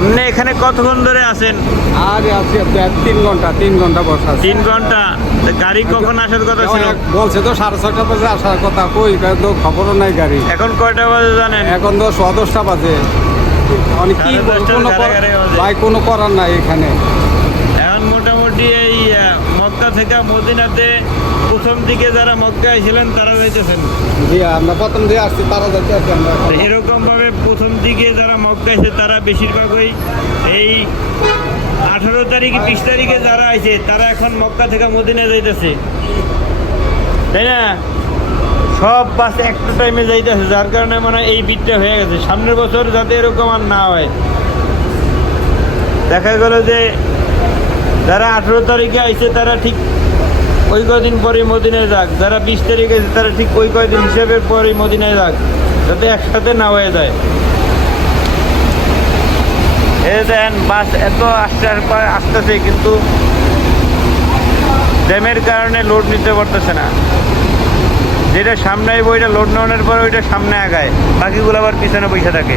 আপনি এখানে কতক্ষণ ধরে আছেন? আর আজকে 3 ঘন্টা বসা আছে। 3 ঘন্টা। তা গাড়ি কখন আসার কথা ছিল? বলছে তো 6:30 বাজে আসার কথা, কই তো খবরও নাই গাড়ি। এখন কয়টা বাজে জানেন? এখন তো 10:30 বাজে। মানে কি 10:30 কোনো কাছাকাছি বাজে। ভাই কোনো করার নাই এখানে। এখন মোটামুটি এই মক্কা থেকে মদিনাতে প্রথম দিকে যারা মক্কায় ছিলেন তারা যাইতেছেন। জি আমরা প্রথম দিয়ে আসছি, তারা যাইতে আসছি আমরা। এরকম ভাবে প্রথম দিকে যারা মক্কা আছে তারা বেশিরভাগই এই 18 তারিখ 20 তারিখে যারা আছে তারা এখন মক্কা থেকে মদিনা যাইতেছে, তাই না? সব বাস একটা টাইমে যাইতেছে, যার কারণে মানে এই ভিড়টা হয়ে গেছে। সামনের বছর যাতে এরকম আর না হয়। দেখা গেল যে যারা 18 তারিখে আইছে তারা ঠিক ওই কদিন পরে মদিনায় যাক, যারা 20 তারিখে আছে তারা ঠিক ওই কয়দিন হিসেবে পরে মদিনায় যাক, যাতে একসাথে না হয়ে যায়। এই দেন বাস এত আসতেছে কিন্তু জ্যামের কারণে লোড নিতে পারতেছে না। যেটা সামনে আইব ওইটা লোড নেওয়ানোর পর ওইটা সামনে আগায়, বাকিগুলো আবার পিছনে বসে থাকে।